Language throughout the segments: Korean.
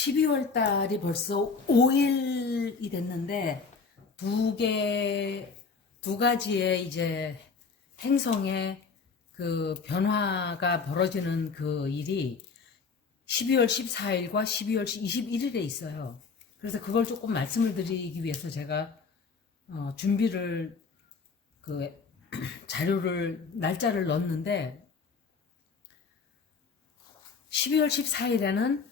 12월 달이 벌써 5일이 됐는데 두 가지의 이제 행성의 그 변화가 벌어지는 그 일이 12월 14일과 12월 21일에 있어요. 그래서 그걸 조금 말씀을 드리기 위해서 제가 준비를 그 날짜를 넣었는데 12월 14일에는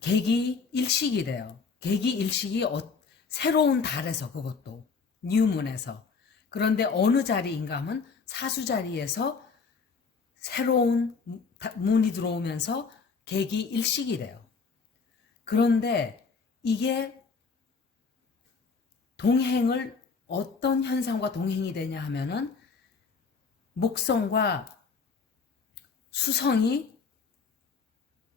개기 일식이래요. 개기 일식이 새로운 달에서, 그것도 뉴문에서. 그런데 어느 자리인가 하면 사수 자리에서 새로운 문이 들어오면서 개기 일식이래요. 그런데 이게 동행을 어떤 현상과 동행이 되냐 하면은 목성과 수성이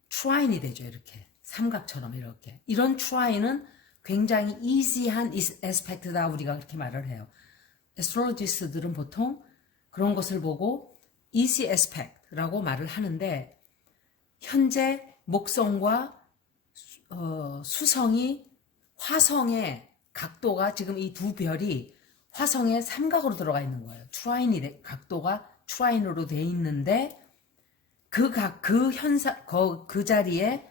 트라인이 되죠. 이렇게 삼각처럼 이렇게. 이런 트라인은 굉장히 easy한 에스펙트다, 우리가 그렇게 말을 해요. 에스트롤로지스트들은 보통 그런 것을 보고 easy aspect라고 말을 하는데, 현재 목성과 수성이 화성의 각도가, 지금 이 두 별이 화성의 삼각으로 들어가 있는 거예요. 각도가 트라인으로 돼 있는데 그 자리에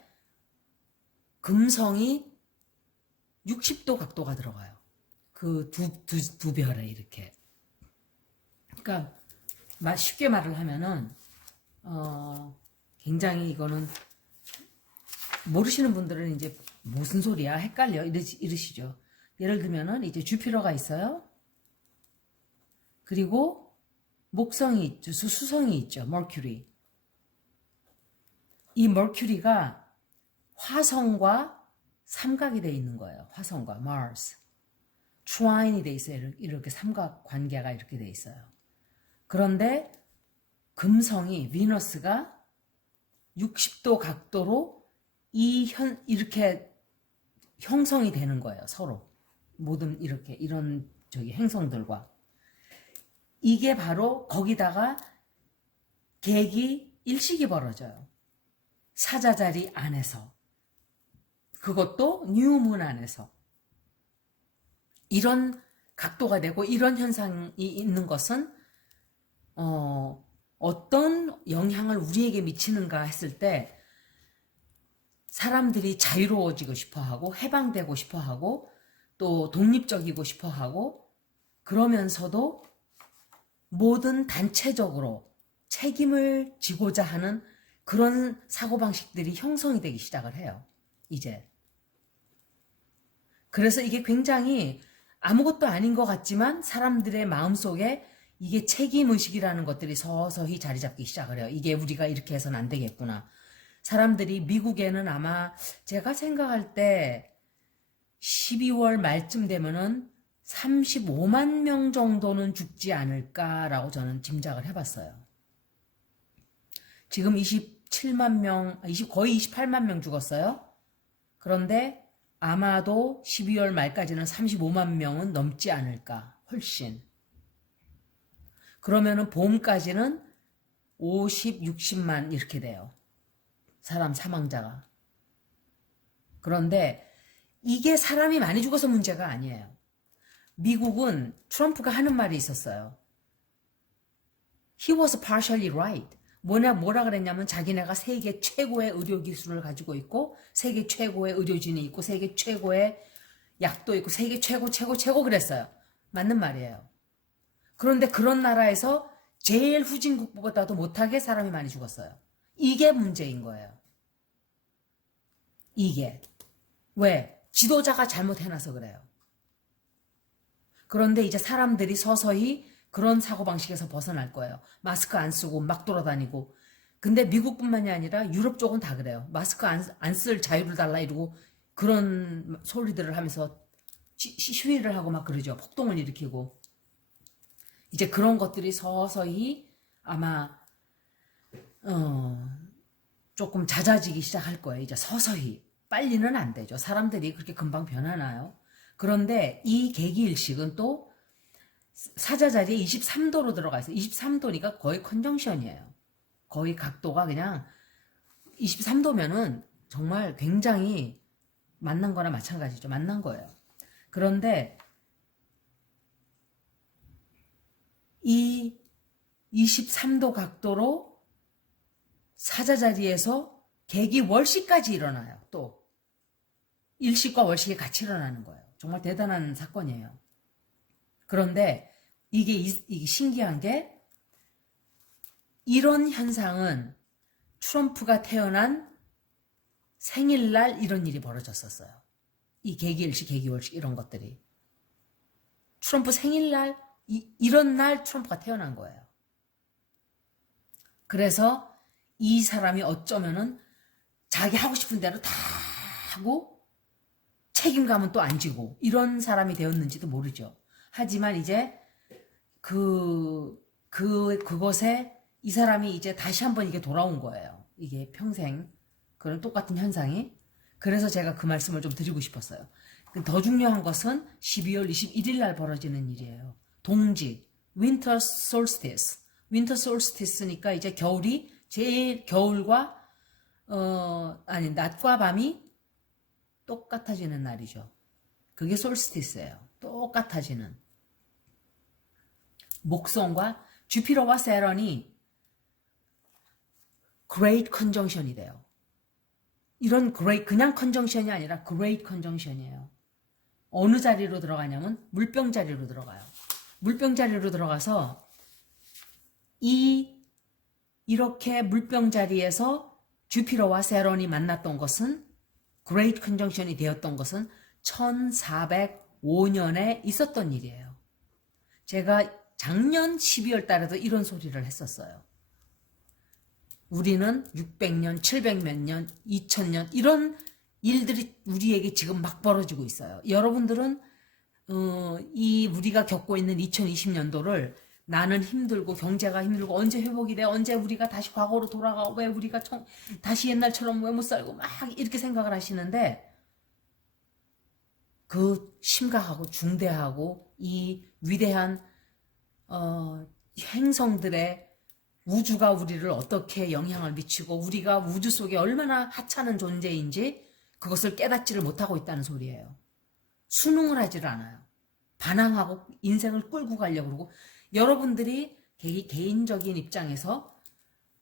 금성이 60도 각도가 들어가요. 그 두 별에 이렇게. 그러니까 쉽게 말을 하면은 굉장히 이거는 모르시는 분들은 이제 무슨 소리야 헷갈려 이러시죠. 예를 들면은 이제 주피터가 있어요. 그리고 목성이 있죠. 수성이 있죠. 머큐리. 이 머큐리가 화성과 삼각이 되어 있는 거예요. 화성과 Mars. 트라인이 되어 있어요. 이렇게 삼각 관계가 이렇게 되어 있어요. 그런데 금성이, 비너스가 60도 각도로 이렇게 형성이 되는 거예요. 서로. 모든 이런 행성들과. 이게 바로 거기다가 개기 일식이 벌어져요. 사자자리 안에서. 그것도 뉴문 안에서. 이런 각도가 되고 이런 현상이 있는 것은 어떤 영향을 우리에게 미치는가 했을 때, 사람들이 자유로워지고 싶어하고 해방되고 싶어하고 또 독립적이고 싶어하고, 그러면서도 모든 단체적으로 책임을 지고자 하는 그런 사고방식들이 형성이 되기 시작을 해요. 이제. 그래서 이게 굉장히 아무것도 아닌 것 같지만 사람들의 마음속에 이게 책임의식이라는 것들이 서서히 자리 잡기 시작을 해요. 이게 우리가 이렇게 해서는 안 되겠구나. 사람들이 미국에는 아마 제가 생각할 때 12월 말쯤 되면은 35만 명 정도는 죽지 않을까라고 저는 짐작을 해봤어요. 지금 27만 명, 거의 28만 명 죽었어요. 그런데 아마도 12월 말까지는 35만 명은 넘지 않을까, 훨씬. 그러면은 봄까지는 50, 60만 이렇게 돼요. 사람 사망자가. 그런데 이게 사람이 많이 죽어서 문제가 아니에요. 미국은 트럼프가 하는 말이 있었어요. He was partially right. 뭐라 그랬냐면, 자기네가 세계 최고의 의료 기술을 가지고 있고, 세계 최고의 의료진이 있고, 세계 최고의 약도 있고, 세계 최고 그랬어요. 맞는 말이에요. 그런데 그런 나라에서 제일 후진국보다도 못하게 사람이 많이 죽었어요. 이게 문제인 거예요. 이게. 왜? 지도자가 잘못해놔서 그래요. 그런데 이제 사람들이 서서히 그런 사고방식에서 벗어날 거예요. 마스크 안 쓰고 막 돌아다니고. 근데 미국뿐만이 아니라 유럽 쪽은 다 그래요. 마스크 안 쓸 자유를 달라 이러고 그런 소리들을 하면서 시위를 하고 막 그러죠. 폭동을 일으키고. 이제 그런 것들이 서서히 아마 조금 잦아지기 시작할 거예요. 이제 서서히. 빨리는 안 되죠. 사람들이 그렇게 금방 변하나요? 그런데 이 개기일식은 또 사자자리에 23도로 들어가 있어요. 23도니까 거의 컨정션이에요. 거의 각도가 그냥 23도면은 정말 굉장히 만난 거나 마찬가지죠. 만난 거예요. 그런데 이 23도 각도로 사자자리에서 개기 월식까지 일어나요. 또 일식과 월식이 같이 일어나는 거예요. 정말 대단한 사건이에요. 그런데 이게 신기한 게 이런 현상은 트럼프가 태어난 생일날 이런 일이 벌어졌었어요. 이 개기일식, 개기월식 이런 것들이. 트럼프 생일날 이런 날 트럼프가 태어난 거예요. 그래서 이 사람이 어쩌면은 자기 하고 싶은 대로 다 하고 책임감은 또 안 지고 이런 사람이 되었는지도 모르죠. 하지만 이제 그것에 이 사람이 이제 다시 한번 이게 돌아온 거예요. 이게 평생 그런 똑같은 현상이. 그래서 제가 그 말씀을 좀 드리고 싶었어요. 더 중요한 것은 12월 21일 날 벌어지는 일이에요. 동지, 윈터 솔스티스. 윈터 솔스티스니까 이제 겨울이 제일 겨울과 낮과 밤이 똑같아지는 날이죠. 그게 솔스티스예요. 똑같아지는. 목성과 주피터와 세런이 Great Conjunction이 돼요. 이런 그냥 컨정션이 아니라 Great Conjunction이에요. 어느 자리로 들어가냐면 물병 자리로 들어가요. 물병 자리로 들어가서 이렇게 물병 자리에서 주피터와 세런이 만났던 것은 Great Conjunction이 되었던 것은 1405년에 있었던 일이에요. 제가 작년 12월 달에도 이런 소리를 했었어요. 우리는 600년, 700몇 년, 2000년 이런 일들이 우리에게 지금 막 벌어지고 있어요. 여러분들은 우리가 겪고 있는 2020년도를 나는 힘들고 경제가 힘들고 언제 회복이 돼? 언제 우리가 다시 과거로 돌아가? 왜 우리가 다시 옛날처럼 왜 못 살고 막 이렇게 생각을 하시는데 그 심각하고 중대하고 이 위대한 행성들의 우주가 우리를 어떻게 영향을 미치고 우리가 우주 속에 얼마나 하찮은 존재인지 그것을 깨닫지를 못하고 있다는 소리예요. 수능을 하지를 않아요. 반항하고 인생을 끌고 가려고 그러고 여러분들이 개인적인 입장에서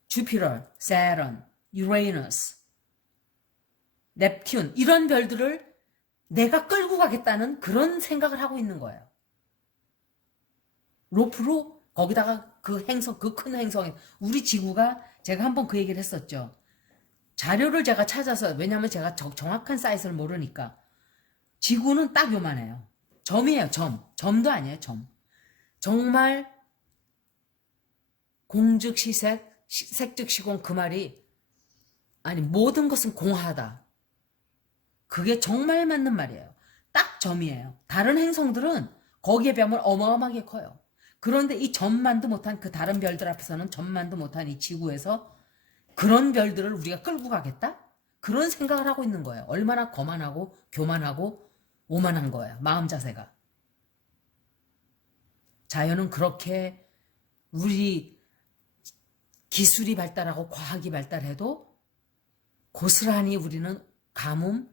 주피터, 세런, 유레이너스, 넵튠 이런 별들을 내가 끌고 가겠다는 그런 생각을 하고 있는 거예요. 로프로 거기다가 그 큰 행성, 우리 지구가 제가 한번 그 얘기를 했었죠. 자료를 제가 찾아서, 왜냐면 제가 정확한 사이즈를 모르니까. 지구는 딱 요만해요. 점이에요, 점. 점도 아니에요, 점. 정말 공즉시색, 색즉시공 그 말이, 아니, 모든 것은 공하다. 그게 정말 맞는 말이에요. 딱 점이에요. 다른 행성들은 거기에 비하면 어마어마하게 커요. 그런데 이 점만도 못한 그 다른 별들 앞에서는 점만도 못한 이 지구에서 그런 별들을 우리가 끌고 가겠다? 그런 생각을 하고 있는 거예요. 얼마나 거만하고 교만하고 오만한 거예요. 마음 자세가. 자연은 그렇게 우리 기술이 발달하고 과학이 발달해도 고스란히 우리는 가뭄,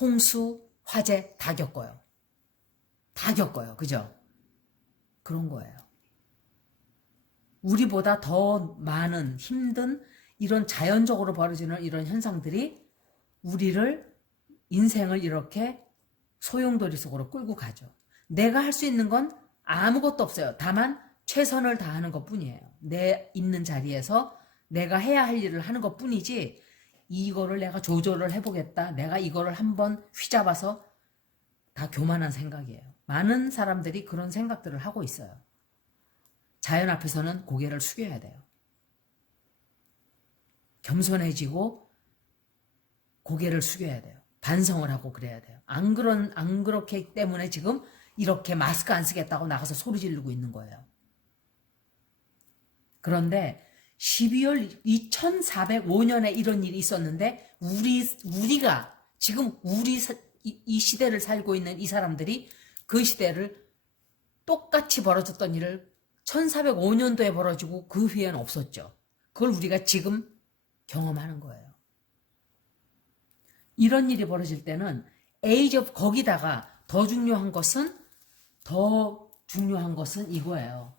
홍수, 화재 다 겪어요. 다 겪어요. 그죠? 그런 거예요. 우리보다 더 많은 힘든 이런 자연적으로 벌어지는 이런 현상들이 우리를 인생을 이렇게 소용돌이 속으로 끌고 가죠. 내가 할 수 있는 건 아무것도 없어요. 다만 최선을 다하는 것뿐이에요. 내 있는 자리에서 내가 해야 할 일을 하는 것뿐이지 이거를 내가 조절을 해보겠다. 내가 이거를 한번 휘잡아서 다 교만한 생각이에요. 많은 사람들이 그런 생각들을 하고 있어요. 자연 앞에서는 고개를 숙여야 돼요. 겸손해지고 고개를 숙여야 돼요. 반성을 하고 그래야 돼요. 안 그렇기 때문에 지금 이렇게 마스크 안 쓰겠다고 나가서 소리 지르고 있는 거예요. 그런데 12월 2405년에 이런 일이 있었는데 우리가 지금 이 시대를 살고 있는 이 사람들이 그 시대를 똑같이 벌어졌던 일을 1405년도에 벌어지고 그 후에는 없었죠. 그걸 우리가 지금 경험하는 거예요. 이런 일이 벌어질 때는 age of 거기다가 더 중요한 것은 이거예요.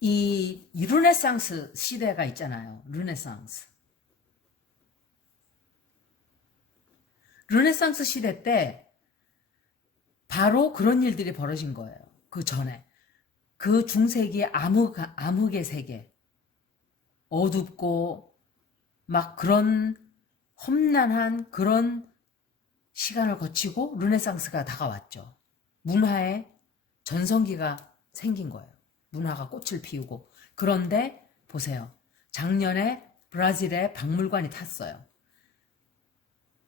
이 르네상스 시대가 있잖아요. 르네상스 시대 때 바로 그런 일들이 벌어진 거예요. 그 전에 그 중세기의 암흑의 세계, 어둡고 막 그런 험난한 그런 시간을 거치고 르네상스가 다가왔죠. 문화의 전성기가 생긴 거예요. 문화가 꽃을 피우고. 그런데 보세요. 작년에 브라질에 박물관이 탔어요.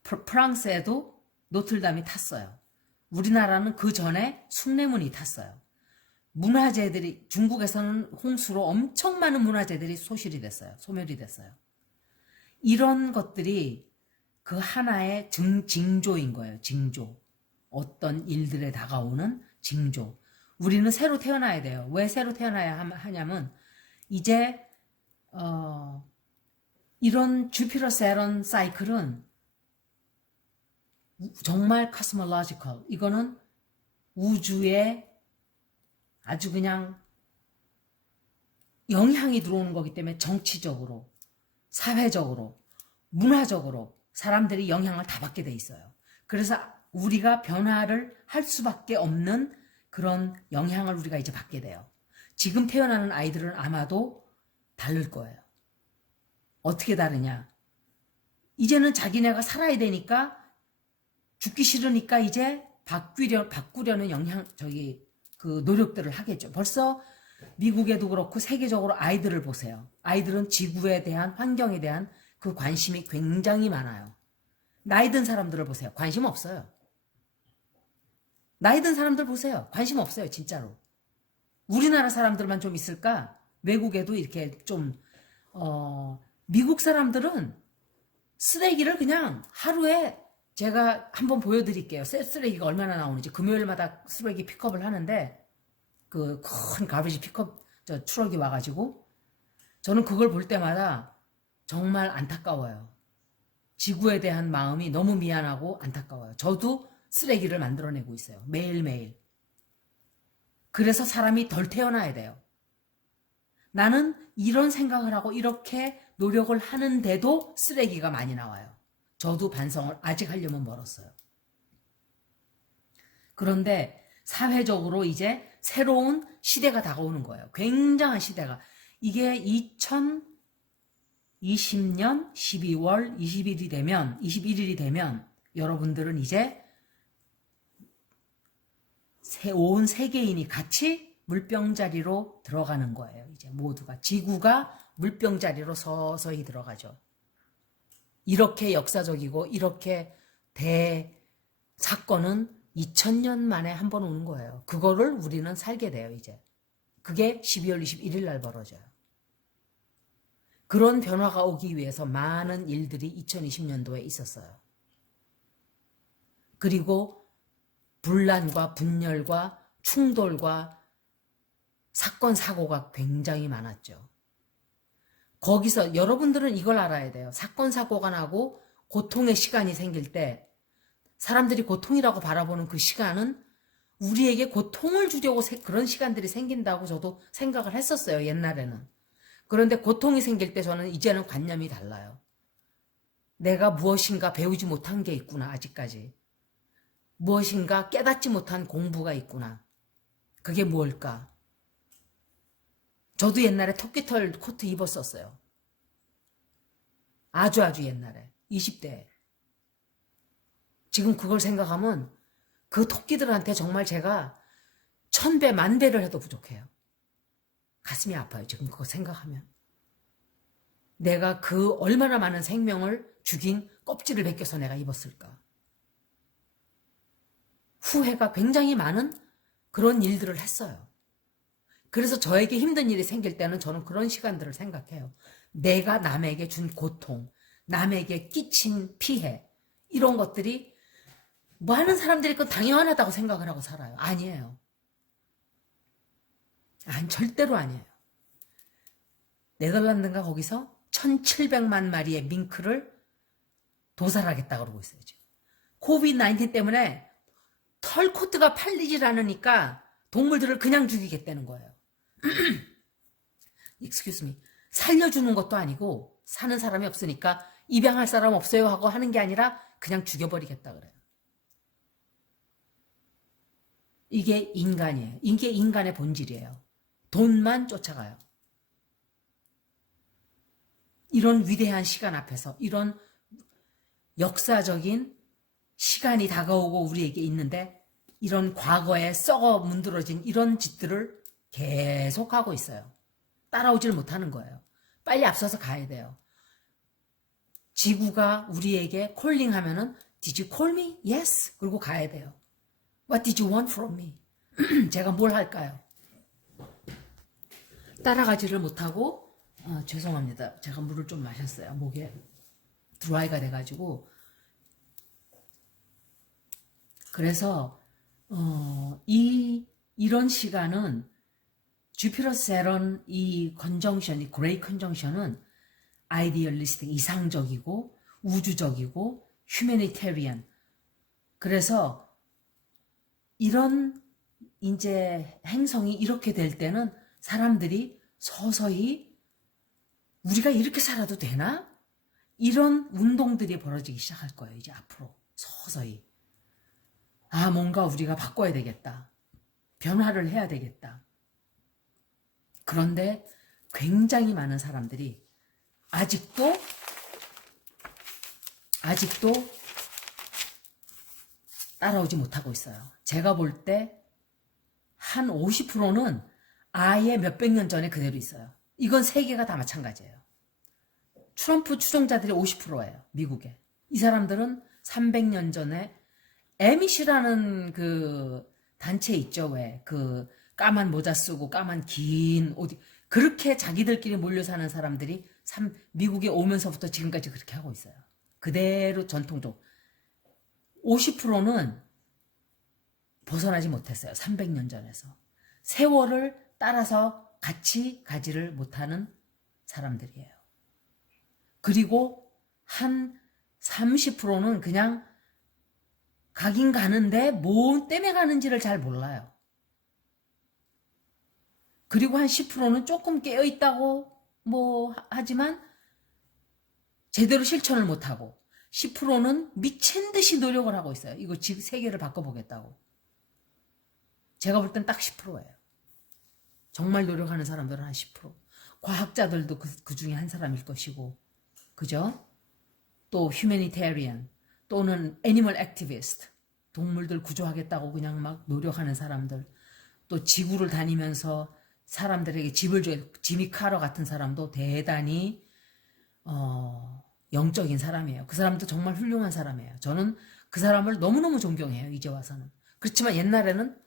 프랑스에도 노틀담이 탔어요. 우리나라는 그 전에 숭례문이 탔어요. 문화재들이, 중국에서는 홍수로 엄청 많은 문화재들이 소멸이 됐어요. 이런 것들이 그 하나의 징조인 거예요. 징조. 어떤 일들에 다가오는 징조. 우리는 새로 태어나야 돼요. 왜 새로 태어나야 하냐면 이제 이런 주피터 세런 사이클은 정말 cosmological. 이거는 우주에 아주 그냥 영향이 들어오는 거기 때문에 정치적으로, 사회적으로, 문화적으로 사람들이 영향을 다 받게 돼 있어요. 그래서 우리가 변화를 할 수밖에 없는 그런 영향을 우리가 이제 받게 돼요. 지금 태어나는 아이들은 아마도 다를 거예요. 어떻게 다르냐? 이제는 자기네가 살아야 되니까 죽기 싫으니까 이제 바꾸려는 그 노력들을 하겠죠. 벌써 미국에도 그렇고 세계적으로 아이들을 보세요. 아이들은 지구에 대한, 환경에 대한 그 관심이 굉장히 많아요. 나이 든 사람들을 보세요. 관심 없어요. 나이 든 사람들 보세요. 관심 없어요. 진짜로. 우리나라 사람들만 좀 있을까? 외국에도 이렇게 좀 미국 사람들은 쓰레기를 그냥 하루에, 제가 한번 보여드릴게요. 쓰레기가 얼마나 나오는지. 금요일마다 쓰레기 픽업을 하는데 그 큰 가베지 픽업 트럭이 와가지고 저는 그걸 볼 때마다 정말 안타까워요. 지구에 대한 마음이 너무 미안하고 안타까워요. 저도 쓰레기를 만들어내고 있어요. 매일매일. 그래서 사람이 덜 태어나야 돼요. 나는 이런 생각을 하고 이렇게 노력을 하는데도 쓰레기가 많이 나와요. 저도 반성을 아직 하려면 멀었어요. 그런데 사회적으로 이제 새로운 시대가 다가오는 거예요. 굉장한 시대가. 이게 2020년 12월 21일이 되면 여러분들은 이제 온 세계인이 같이 물병자리로 들어가는 거예요. 이제 모두가. 지구가 물병자리로 서서히 들어가죠. 이렇게 역사적이고 이렇게 대사건은 2000년 만에 한 번 오는 거예요. 그거를 우리는 살게 돼요, 이제. 그게 12월 21일 날 벌어져요. 그런 변화가 오기 위해서 많은 일들이 2020년도에 있었어요. 그리고 분란과 분열과 충돌과 사건, 사고가 굉장히 많았죠. 거기서 여러분들은 이걸 알아야 돼요. 사건, 사고가 나고 고통의 시간이 생길 때 사람들이 고통이라고 바라보는 그 시간은 우리에게 고통을 주려고 그런 시간들이 생긴다고 저도 생각을 했었어요. 옛날에는. 그런데 고통이 생길 때 저는 이제는 관념이 달라요. 내가 무엇인가 배우지 못한 게 있구나. 아직까지. 무엇인가 깨닫지 못한 공부가 있구나. 그게 뭘까? 저도 옛날에 토끼털 코트 입었었어요. 아주 옛날에. 20대에. 지금 그걸 생각하면 그 토끼들한테 정말 제가 1000배, 10,000배를 해도 부족해요. 가슴이 아파요. 지금 그거 생각하면. 내가 그 얼마나 많은 생명을 죽인 껍질을 벗겨서 내가 입었을까. 후회가 굉장히 많은 그런 일들을 했어요. 그래서 저에게 힘든 일이 생길 때는 저는 그런 시간들을 생각해요. 내가 남에게 준 고통, 남에게 끼친 피해, 이런 것들이 많은 사람들이 그 당연하다고 생각을 하고 살아요. 아니에요. 절대로 아니에요. 네덜란드인가 거기서 1700만 마리의 밍크를 도살하겠다 그러고 있어요. 지금. 코비드-19 때문에 털 코트가 팔리질 않으니까 동물들을 그냥 죽이겠다는 거예요. excuse me. 살려주는 것도 아니고 사는 사람이 없으니까 입양할 사람 없어요 하고 하는 게 아니라 그냥 죽여버리겠다 그래요. 이게 인간이에요. 이게 인간의 본질이에요. 돈만 쫓아가요. 이런 위대한 시간 앞에서 이런 역사적인 시간이 다가오고 우리에게 있는데 이런 과거에 썩어 문드러진 이런 짓들을 계속하고 있어요. 따라오질 못하는 거예요. 빨리 앞서서 가야 돼요. 지구가 우리에게 콜링하면은 Did you call me? Yes. 그리고 가야 돼요. What did you want from me? 제가 뭘 할까요? 따라가지를 못하고 죄송합니다. 제가 물을 좀 마셨어요. 목에 드라이가 돼가지고 그래서 이런 시간은 주피터 세런 이 컨정션, 이 그레이 컨정션은 아이디얼리스틱, 이상적이고 우주적이고 휴머니테리언. 그래서 이런 이제 행성이 이렇게 될 때는 사람들이 서서히 우리가 이렇게 살아도 되나? 이런 운동들이 벌어지기 시작할 거예요. 이제 앞으로 서서히. 아, 뭔가 우리가 바꿔야 되겠다. 변화를 해야 되겠다. 그런데 굉장히 많은 사람들이 아직도 따라오지 못하고 있어요. 제가 볼 때 한 50%는 아예 몇백 년 전에 그대로 있어요. 이건 세계가 다 마찬가지예요. 트럼프 추종자들이 50%예요. 미국에. 이 사람들은 300년 전에 에밋이라는 그 단체 있죠. 왜? 그 까만 모자 쓰고 까만 긴 옷 그렇게 자기들끼리 몰려 사는 사람들이 미국에 오면서부터 지금까지 그렇게 하고 있어요. 그대로 전통적. 50%는 벗어나지 못했어요. 300년 전에서. 세월을 따라서 같이 가지를 못하는 사람들이에요. 그리고 한 30%는 그냥 가긴 가는데 뭐 때문에 가는지를 잘 몰라요. 그리고 한 10%는 조금 깨어있다고 뭐 하지만 제대로 실천을 못하고 10%는 미친 듯이 노력을 하고 있어요. 이거 세계를 바꿔보겠다고. 제가 볼 땐 딱 10%예요. 정말 노력하는 사람들은 한 10%. 과학자들도 그 중에 한 사람일 것이고, 그죠? 또 휴머니테리언 또는 애니멀 액티비스트, 동물들 구조하겠다고 그냥 막 노력하는 사람들, 또 지구를 다니면서 사람들에게 집을 줘. 지미 카러 같은 사람도 대단히 영적인 사람이에요. 그 사람도 정말 훌륭한 사람이에요. 저는 그 사람을 너무너무 존경해요. 이제 와서는. 그렇지만 옛날에는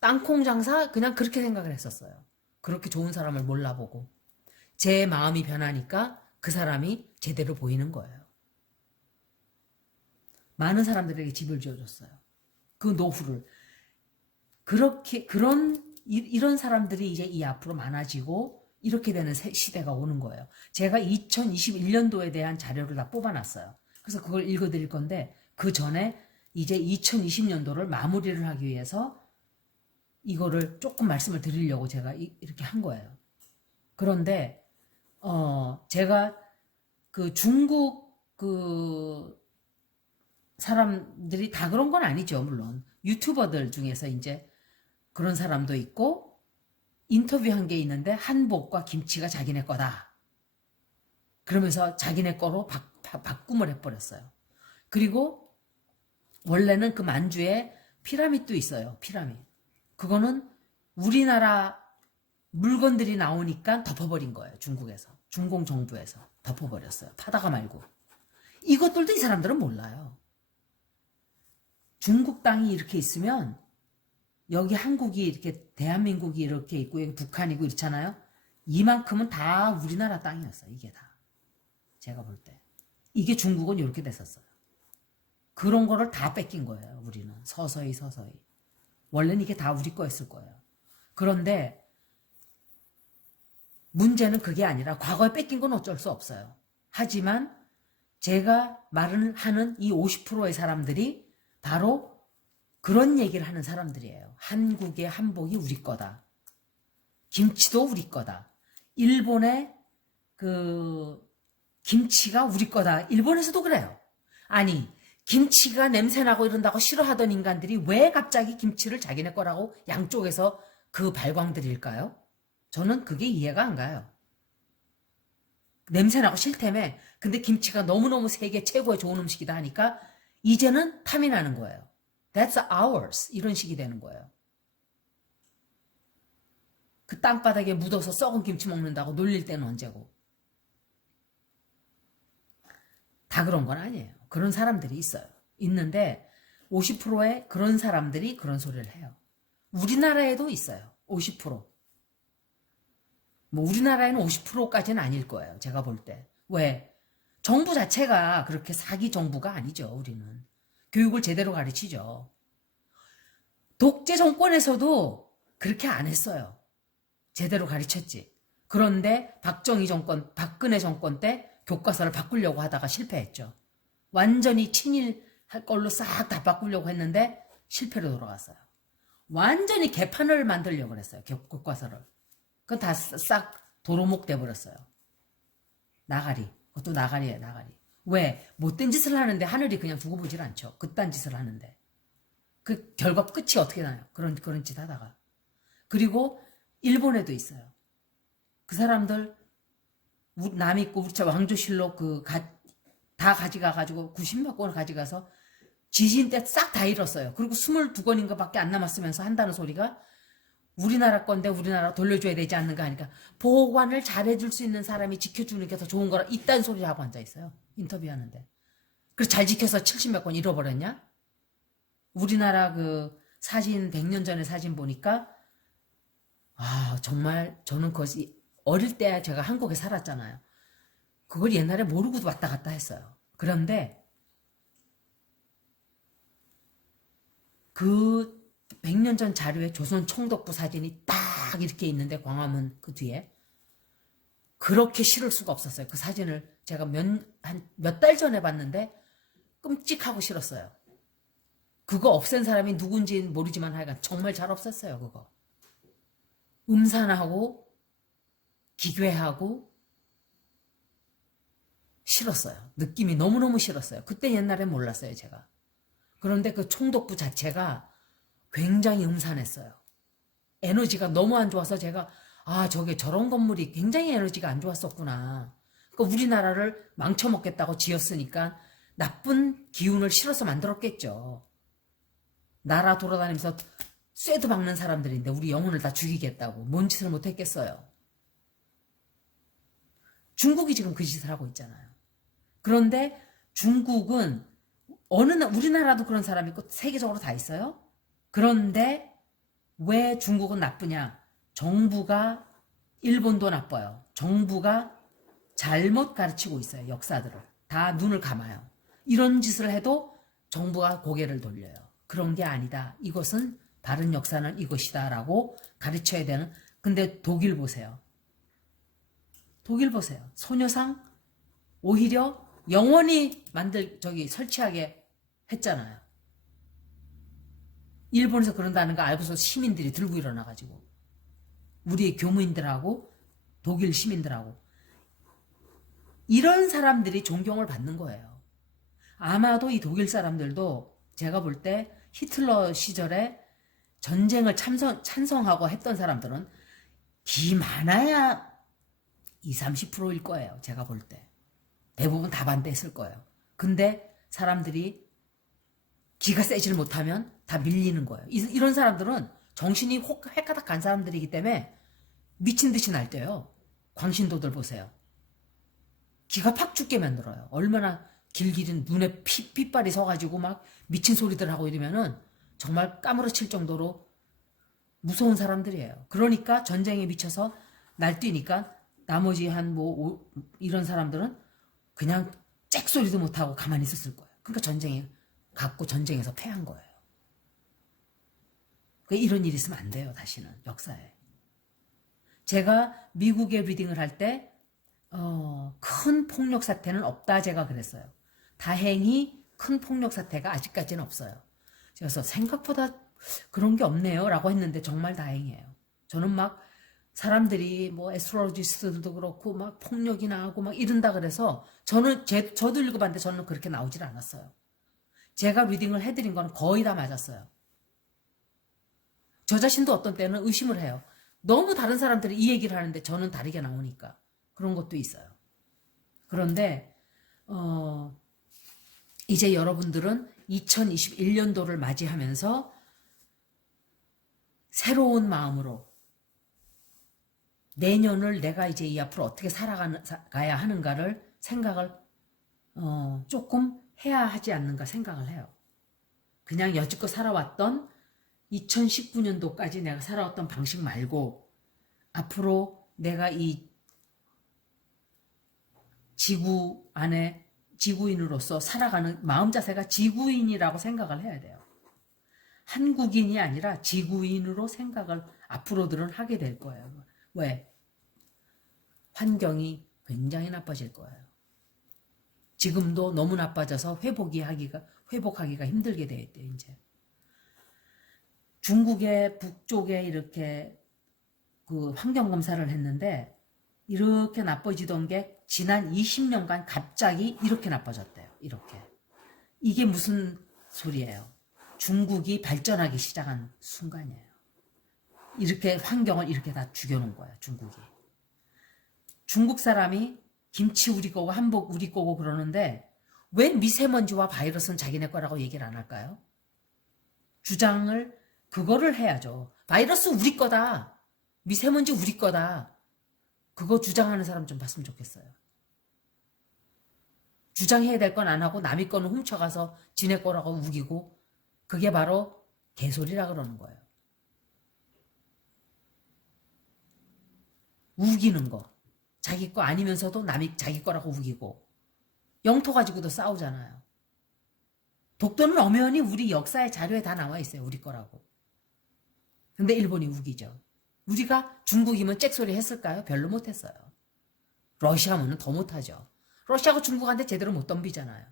땅콩 장사 그냥 그렇게 생각을 했었어요. 그렇게 좋은 사람을 몰라보고 제 마음이 변하니까 그 사람이 제대로 보이는 거예요. 많은 사람들에게 집을 지어줬어요. 그 노후를. 이런 사람들이 이제 이 앞으로 많아지고 이렇게 되는 시대가 오는 거예요. 제가 2021년도에 대한 자료를 다 뽑아놨어요. 그래서 그걸 읽어드릴 건데 그 전에 이제 2020년도를 마무리를 하기 위해서 이거를 조금 말씀을 드리려고 제가 이렇게 한 거예요. 그런데 제가 그 중국 그 사람들이 다 그런 건 아니죠. 물론 유튜버들 중에서 이제 그런 사람도 있고 인터뷰한 게 있는데 한복과 김치가 자기네 거다. 그러면서 자기네 거로 바꿈을 해버렸어요. 그리고 원래는 그 만주에 피라밋도 있어요. 피라밋. 그거는 우리나라 물건들이 나오니까 덮어버린 거예요. 중국에서. 중공 정부에서 덮어버렸어요. 파다가 말고. 이것들도 이 사람들은 몰라요. 중국 땅이 이렇게 있으면 여기 한국이 이렇게 대한민국이 이렇게 있고 여기 북한이고 이렇잖아요. 이만큼은 다 우리나라 땅이었어요. 이게 다. 제가 볼 때. 이게 중국은 이렇게 됐었어요. 그런 거를 다 뺏긴 거예요. 우리는. 서서히. 원래는 이게 다 우리 거였을 거예요. 그런데 문제는 그게 아니라 과거에 뺏긴 건 어쩔 수 없어요. 하지만 제가 말을 하는 이 50%의 사람들이 바로 그런 얘기를 하는 사람들이에요. 한국의 한복이 우리 거다. 김치도 우리 거다. 일본의 그 김치가 우리 거다. 일본에서도 그래요. 아니, 김치가 냄새나고 이런다고 싫어하던 인간들이 왜 갑자기 김치를 자기네 거라고 양쪽에서 그 발광들일까요? 저는 그게 이해가 안 가요. 냄새나고 싫다며. 근데 김치가 너무너무 세계 최고의 좋은 음식이다 하니까 이제는 탐이 나는 거예요. That's ours. 이런 식이 되는 거예요. 그 땅바닥에 묻어서 썩은 김치 먹는다고 놀릴 때는 언제고. 다 그런 건 아니에요. 그런 사람들이 있어요. 있는데 50%의 그런 사람들이 그런 소리를 해요. 우리나라에도 있어요. 50%. 뭐 우리나라에는 50%까지는 아닐 거예요. 제가 볼 때. 왜? 정부 자체가 그렇게 사기 정부가 아니죠. 우리는. 교육을 제대로 가르치죠. 독재 정권에서도 그렇게 안 했어요. 제대로 가르쳤지. 그런데 박정희 정권, 박근혜 정권 때 교과서를 바꾸려고 하다가 실패했죠. 완전히 친일할 걸로 싹 다 바꾸려고 했는데 실패로 돌아갔어요. 완전히 개판을 만들려고 그랬어요. 교과서를. 그건 다 싹 도로목 돼버렸어요. 나가리. 그것도 나가리예요. 나가리. 왜? 못된 짓을 하는데 하늘이 그냥 두고 보질 않죠. 그딴 짓을 하는데. 그 결과 끝이 어떻게 나요? 그런 짓 하다가. 그리고 일본에도 있어요. 그 사람들 남 있고 우리 왕조실록 다 가져가가지고 90몇 권을 가져가서 지진 때 싹 다 잃었어요. 그리고 22권인가 밖에 안 남았으면서 한다는 소리가 우리나라 건데 우리나라 돌려줘야 되지 않는가 하니까 보관을 잘해줄 수 있는 사람이 지켜주는 게 더 좋은 거라 이딴 소리 하고 앉아있어요. 인터뷰하는데. 그래서 잘 지켜서 70몇 권 잃어버렸냐? 우리나라 그 사진 100년 전에 사진 보니까 정말 저는 거기 어릴 때 제가 한국에 살았잖아요. 그걸 옛날에 모르고도 왔다 갔다 했어요. 그런데 그 100년 전 자료에 조선 총독부 사진이 딱 이렇게 있는데 광화문 그 뒤에 그렇게 싫을 수가 없었어요. 그 사진을 제가 몇 달 전에 봤는데 끔찍하고 싫었어요. 그거 없앤 사람이 누군지 모르지만 하여간 정말 잘 없앴어요. 그거. 음산하고 기괴하고 싫었어요. 느낌이 너무너무 싫었어요. 그때 옛날에 몰랐어요. 제가. 그런데 그 총독부 자체가 굉장히 음산했어요. 에너지가 너무 안 좋아서 제가 저게 저런 건물이 굉장히 에너지가 안 좋았었구나. 그러니까 우리나라를 망쳐먹겠다고 지었으니까 나쁜 기운을 실어서 만들었겠죠. 나라 돌아다니면서 쇠도 박는 사람들인데 우리 영혼을 다 죽이겠다고 뭔 짓을 못했겠어요. 중국이 지금 그 짓을 하고 있잖아요. 그런데 중국은 우리나라도 그런 사람이 있고 세계적으로 다 있어요. 그런데 왜 중국은 나쁘냐? 정부가 일본도 나빠요. 정부가 잘못 가르치고 있어요. 역사들을. 다 눈을 감아요. 이런 짓을 해도 정부가 고개를 돌려요. 그런 게 아니다. 이것은 바른 역사는 이것이다 라고 가르쳐야 되는. 근데 독일 보세요. 독일 보세요. 소녀상 오히려 영원히 설치하게 했잖아요. 일본에서 그런다는 거 알고서 시민들이 들고 일어나가지고 우리의 교무인들하고 독일 시민들하고 이런 사람들이 존경을 받는 거예요. 아마도 이 독일 사람들도 제가 볼 때 히틀러 시절에 전쟁을 찬성하고 했던 사람들은 기 많아야 20, 30%일 거예요. 제가 볼 때. 대부분 다 반대했을 거예요. 근데 사람들이 기가 세지를 못하면 다 밀리는 거예요. 이런 사람들은 정신이 획가닥 간 사람들이기 때문에 미친 듯이 날뛰어요. 광신도들 보세요. 기가 팍 죽게 만들어요. 얼마나 길길이 눈에 핏발이 서가지고 막 미친 소리들 하고 이러면은 정말 까무러칠 정도로 무서운 사람들이에요. 그러니까 전쟁에 미쳐서 날뛰니까 나머지 이런 사람들은 그냥 잭소리도 못하고 가만히 있었을 거예요. 그러니까 전쟁에서 패한 거예요. 그러니까 이런 일이 있으면 안 돼요. 다시는 역사에. 제가 미국에 리딩을 할 때 큰 폭력 사태는 없다 제가 그랬어요. 다행히 큰 폭력 사태가 아직까지는 없어요. 그래서 생각보다 그런 게 없네요 라고 했는데 정말 다행이에요. 저는 막 사람들이 뭐 에스트로로지스트들도 그렇고 막 폭력이 나고 막 이런다 그래서 저도 읽어봤는데 저는 그렇게 나오질 않았어요. 제가 리딩을 해드린 건 거의 다 맞았어요. 저 자신도 어떤 때는 의심을 해요. 너무 다른 사람들이 이 얘기를 하는데 저는 다르게 나오니까 그런 것도 있어요. 그런데 이제 여러분들은 2021년도를 맞이하면서 새로운 마음으로 내년을 내가 이제 이 앞으로 어떻게 살아가야 하는가를 생각을 조금 해야 하지 않는가 생각을 해요. 그냥 여지껏 살아왔던 2019년도까지 내가 살아왔던 방식 말고 앞으로 내가 이 지구 안에 지구인으로서 살아가는 마음 자세가 지구인이라고 생각을 해야 돼요. 한국인이 아니라 지구인으로 생각을 앞으로들은 하게 될 거예요. 왜? 환경이 굉장히 나빠질 거예요. 지금도 너무 나빠져서 회복하기가 힘들게 돼 있대요, 이제. 중국의 북쪽에 이렇게 그 환경검사를 했는데 이렇게 나빠지던 게 지난 20년간 갑자기 이렇게 나빠졌대요. 이렇게. 이게 무슨 소리예요? 중국이 발전하기 시작한 순간이에요. 이렇게 환경을 이렇게 다 죽여놓은 거예요. 중국이. 중국 사람이 김치 우리 거고 한복 우리 거고 그러는데 왜 미세먼지와 바이러스는 자기네 거라고 얘기를 안 할까요? 주장을 그거를 해야죠. 바이러스 우리 거다. 미세먼지 우리 거다. 그거 주장하는 사람 좀 봤으면 좋겠어요. 주장해야 될 건 안 하고 남의 거는 훔쳐가서 지네 거라고 우기고 그게 바로 개소리라 그러는 거예요. 우기는 거. 자기 거 아니면서도 남이 자기 거라고 우기고 영토 가지고도 싸우잖아요. 독도는 엄연히 우리 역사의 자료에 다 나와 있어요. 우리 거라고. 근데 일본이 우기죠. 우리가 중국이면 잭소리 했을까요? 별로 못했어요. 러시아면은 더 못하죠. 러시아가 중국한테 제대로 못 덤비잖아요.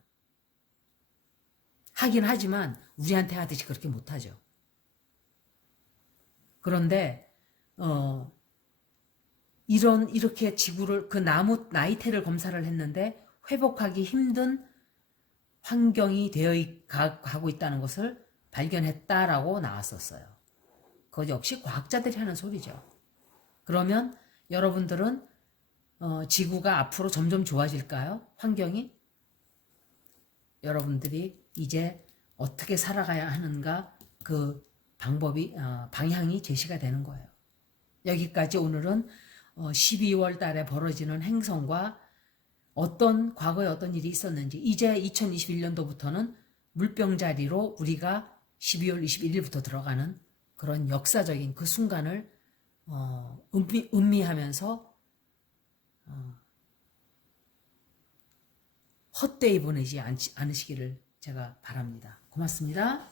하긴 하지만 우리한테 하듯이 그렇게 못하죠. 그런데 이렇게 지구를 그 나무 나이테를 검사를 했는데 회복하기 힘든 환경이 가고 있다는 것을 발견했다라고 나왔었어요. 그것 역시 과학자들이 하는 소리죠. 그러면 여러분들은 지구가 앞으로 점점 좋아질까요? 환경이? 여러분들이 이제 어떻게 살아가야 하는가 그 방향이 제시가 되는 거예요. 여기까지 오늘은 12월 달에 벌어지는 행성과 과거에 어떤 일이 있었는지 이제 2021년도부터는 물병자리로 우리가 12월 21일부터 들어가는 그런 역사적인 그 순간을 음미하면서 헛되이 보내지 않으시기를 제가 바랍니다. 고맙습니다.